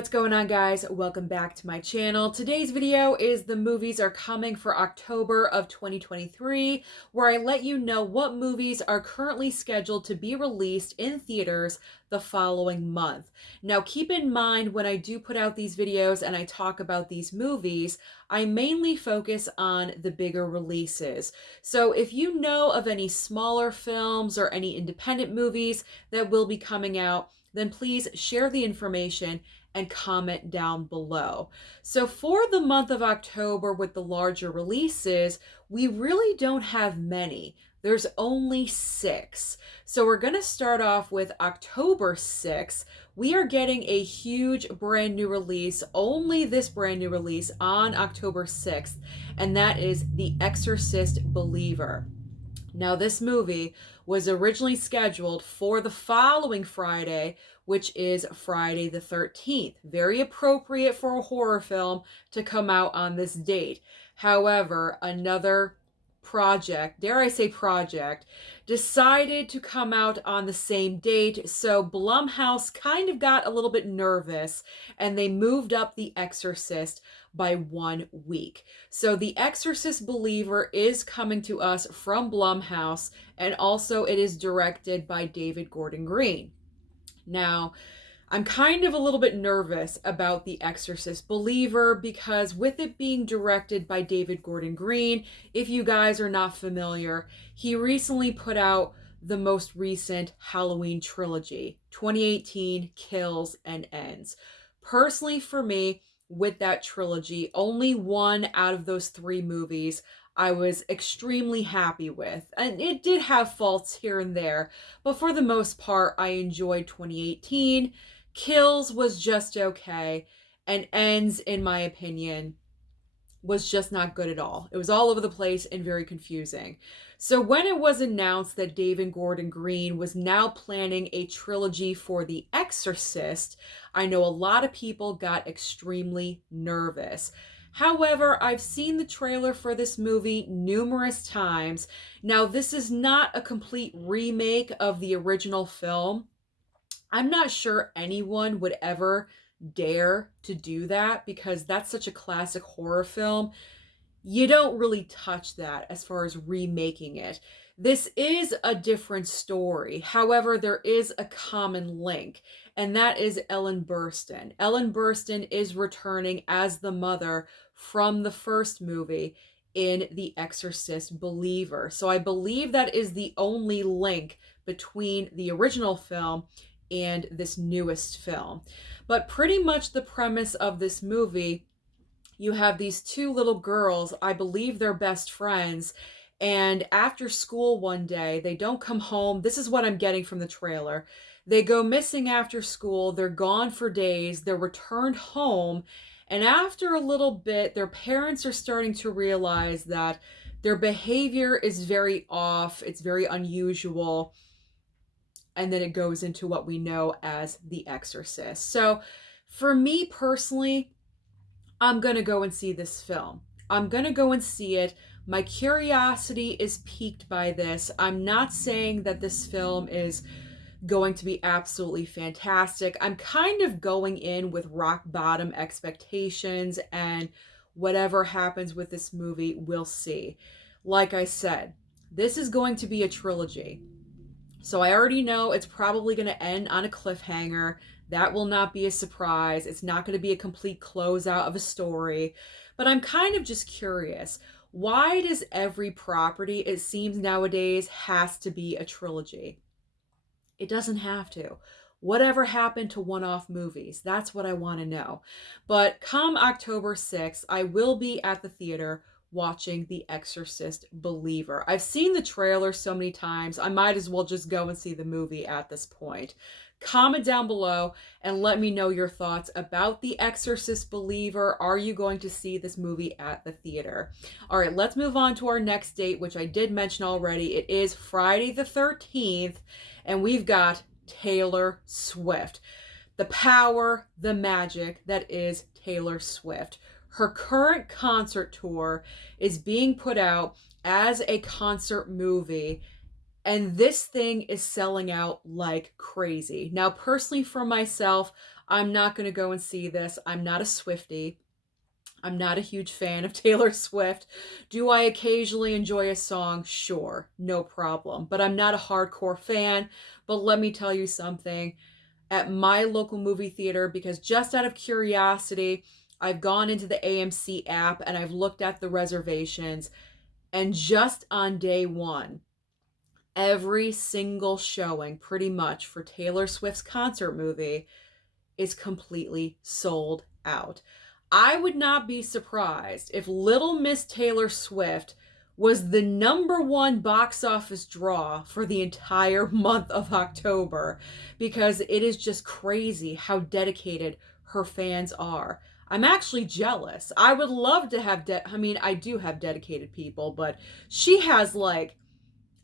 What's going on, guys? Welcome back to my channel. Today's video is the movies are coming for October of 2023, where I let you know what movies are currently scheduled to be released in theaters the following month. Now, keep in mind when I do put out these videos and I talk about these movies, I mainly focus on the bigger releases. So if you know of any smaller films or any independent movies that will be coming out, then please share the information and comment down below. So for the month of October with the larger releases, we really don't have many. There's only 6. So we're going to start off with October 6th. We are getting a huge brand new release, only this brand new release on October 6th, and that is The Exorcist Believer. Now, this movie was originally scheduled for the following Friday, which is Friday the 13th. Very appropriate for a horror film to come out on this date. However, another project, dare I say project, decided to come out on the same date, so Blumhouse kind of got a little bit nervous and they moved up The Exorcist by 1 week. So The Exorcist Believer is coming to us from Blumhouse, and also it is directed by David Gordon Green. Now, I'm kind of a little bit nervous about The Exorcist Believer because with it being directed by David Gordon Green, if you guys are not familiar, he recently put out the most recent Halloween trilogy, 2018 Kills and Ends. Personally, for me, with that trilogy, only one out of those 3 movies I was extremely happy with. And it did have faults here and there, but for the most part, I enjoyed 2018. Kills was just okay, and Ends, in my opinion, was just not good at all. It was all over the place and very confusing. So when it was announced that David Gordon Green was now planning a trilogy for The Exorcist, I know a lot of people got extremely nervous. However, I've seen the trailer for this movie numerous times. Now, this is not a complete remake of the original film. I'm not sure anyone would ever dare to do that because that's such a classic horror film. You don't really touch that as far as remaking it. This is a different story. However, there is a common link, and that is Ellen Burstyn. Ellen Burstyn is returning as the mother from the first movie in The Exorcist Believer. So I believe that is the only link between the original film and this newest film. But pretty much the premise of this movie, you have these 2 little girls, I believe they're best friends, and after school one day, they don't come home. This is what I'm getting from the trailer. They go missing after school, they're gone for days, they're returned home, and after a little bit, their parents are starting to realize that their behavior is very off, it's very unusual, and then it goes into what we know as The Exorcist. So for me personally, I'm going to go and see this film. I'm going to go and see it. My curiosity is piqued by this. I'm not saying that this film is going to be absolutely fantastic. I'm kind of going in with rock bottom expectations, and whatever happens with this movie, we'll see. Like I said, this is going to be a trilogy. So I already know it's probably going to end on a cliffhanger. That will not be a surprise. It's not going to be a complete closeout of a story. But I'm kind of just curious. Why does every property, it seems nowadays, has to be a trilogy? It doesn't have to. Whatever happened to one-off movies? That's what I want to know. But come October 6th, I will be at the theater watching The Exorcist Believer. I've seen the trailer so many times, I might as well just go and see the movie at this point. Comment down below and let me know your thoughts about The Exorcist Believer. Are you going to see this movie at the theater? All right, let's move on to our next date, which I did mention already. It is Friday the 13th, and we've got Taylor Swift. The power, the magic that is Taylor Swift. Her current concert tour is being put out as a concert movie, and this thing is selling out like crazy. Now, personally for myself, I'm not going to go and see this. I'm not a Swiftie. I'm not a huge fan of Taylor Swift. Do I occasionally enjoy a song? Sure, no problem. But I'm not a hardcore fan. But let me tell you something. At my local movie theater, because just out of curiosity, I've gone into the AMC app and I've looked at the reservations. And just on day one, every single showing, pretty much, for Taylor Swift's concert movie is completely sold out. I would not be surprised if Little Miss Taylor Swift was the #1 box office draw for the entire month of October, because it is just crazy how dedicated her fans are. I'm actually jealous. I would love to have, I mean, I do have dedicated people, but she has like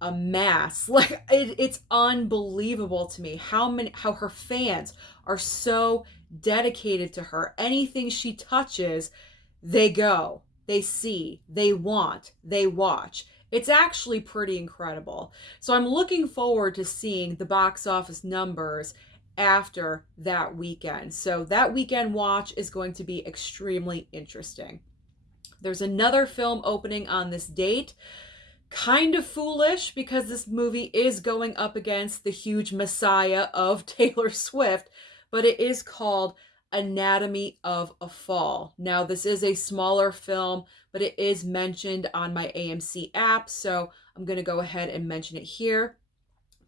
a mass. Like it's unbelievable to me how her fans are so dedicated to her. Anything she touches, they go, they see, they want, they watch. It's actually pretty incredible. So I'm looking forward to seeing the box office numbers after that weekend. So that weekend watch is going to be extremely interesting. There's another film opening on this date. Kind of foolish, because this movie is going up against the huge messiah of Taylor Swift, but it is called Anatomy of a Fall. Now, this is a smaller film, but it is mentioned on my AMC app, so I'm going to go ahead and mention it here.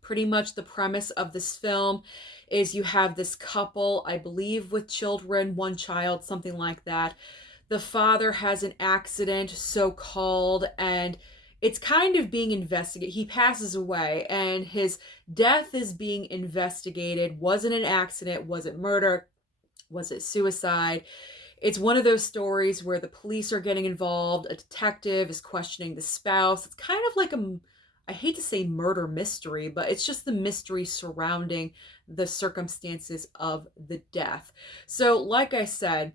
Pretty much the premise of this film is you have this couple, I believe with children, one child, something like that. The father has an accident, so called, and it's kind of being investigated. He passes away and his death is being investigated. Was it an accident? Was it murder? Was it suicide? It's one of those stories where the police are getting involved. A detective is questioning the spouse. It's kind of like I hate to say murder mystery, but it's just the mystery surrounding the circumstances of the death. So, like I said,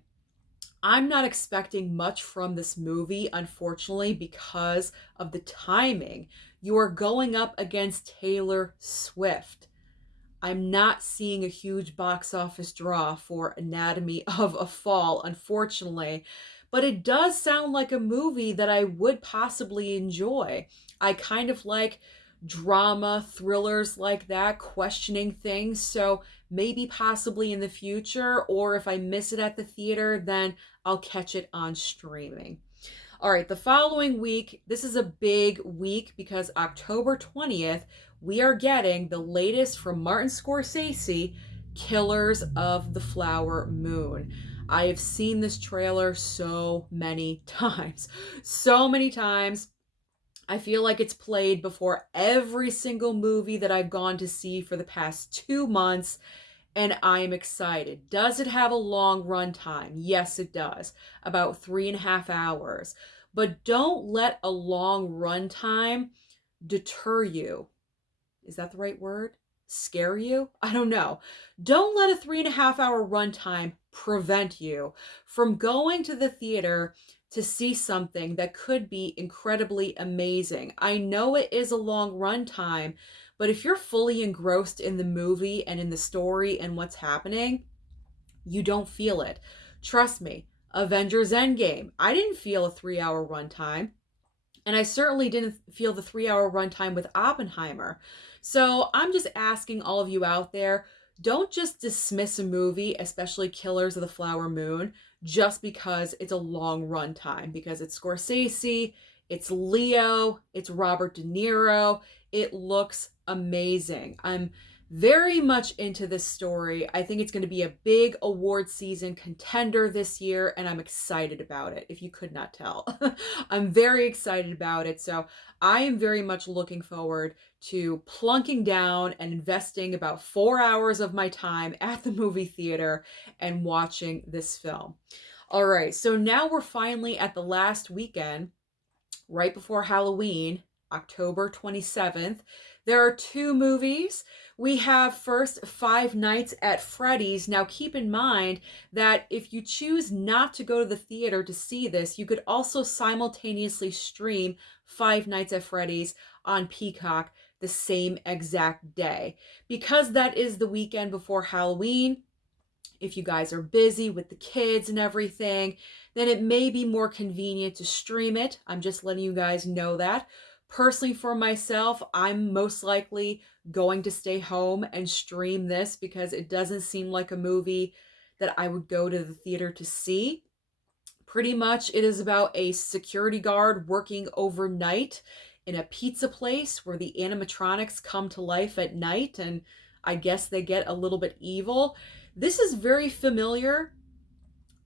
I'm not expecting much from this movie, unfortunately, because of the timing. You are going up against Taylor Swift. I'm not seeing a huge box office draw for Anatomy of a Fall, unfortunately. But it does sound like a movie that I would possibly enjoy. I kind of like drama, thrillers like that, questioning things. So maybe possibly in the future, or if I miss it at the theater, then I'll catch it on streaming. All right, the following week, this is a big week because October 20th, we are getting the latest from Martin Scorsese, Killers of the Flower Moon. I have seen this trailer so many times. So many times. I feel like it's played before every single movie that I've gone to see for the past 2 months, and I'm excited. Does it have a long run time? Yes, it does. About 3.5 hours. But don't let a long run time deter you. Is that the right word? Scare you? I don't know. Don't let a 3.5 hour runtime prevent you from going to the theater to see something that could be incredibly amazing. I know it is a long runtime, but if you're fully engrossed in the movie and in the story and what's happening, you don't feel it. Trust me, Avengers Endgame, I didn't feel a 3 hour runtime. And I certainly didn't feel the 3 hour runtime with Oppenheimer. So I'm just asking all of you out there, don't just dismiss a movie, especially Killers of the Flower Moon, just because it's a long runtime. Because it's Scorsese, it's Leo, it's Robert De Niro. It looks amazing. I'm very much into this story. I think it's going to be a big award season contender this year, and I'm excited about it, if you could not tell. I'm very excited about it. So I am very much looking forward to plunking down and investing about 4 hours of my time at the movie theater and watching this film. All right, so now we're finally at the last weekend, right before Halloween, October 27th. There are 2 movies. We have first Five Nights at Freddy's. Now keep in mind that if you choose not to go to the theater to see this, you could also simultaneously stream Five Nights at Freddy's on Peacock the same exact day. Because that is the weekend before Halloween, if you guys are busy with the kids and everything, then it may be more convenient to stream it. I'm just letting you guys know that. Personally, for myself, I'm most likely going to stay home and stream this because it doesn't seem like a movie that I would go to the theater to see. Pretty much, it is about a security guard working overnight in a pizza place where the animatronics come to life at night, and I guess they get a little bit evil. This is very familiar.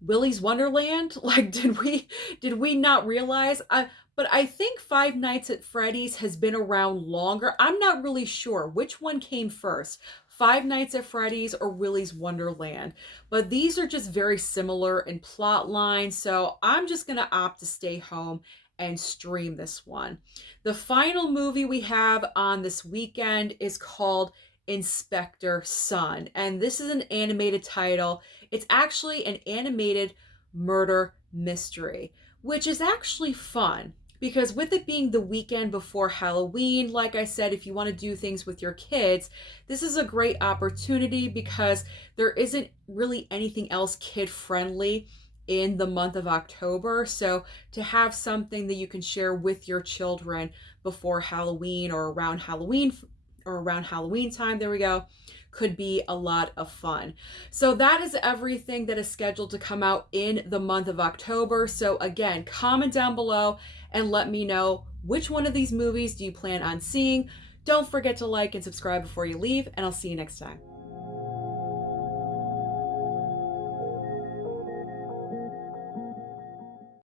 Willy's Wonderland. Like, did we not realize? But I think Five Nights at Freddy's has been around longer. I'm not really sure which one came first, Five Nights at Freddy's or Willy's Wonderland. But these are just very similar in plot line, so I'm just gonna opt to stay home and stream this one. The final movie we have on this weekend is called Inspector Sun, and this is an animated title. It's actually an animated murder mystery, which is actually fun because with it being the weekend before Halloween, like I said, if you want to do things with your kids, this is a great opportunity because there isn't really anything else kid friendly in the month of October. So to have something that you can share with your children before Halloween or around Halloween time, there we go, could be a lot of fun. So that is everything that is scheduled to come out in the month of October. So again, comment down below and let me know which one of these movies do you plan on seeing. Don't forget to like and subscribe before you leave, and I'll see you next time.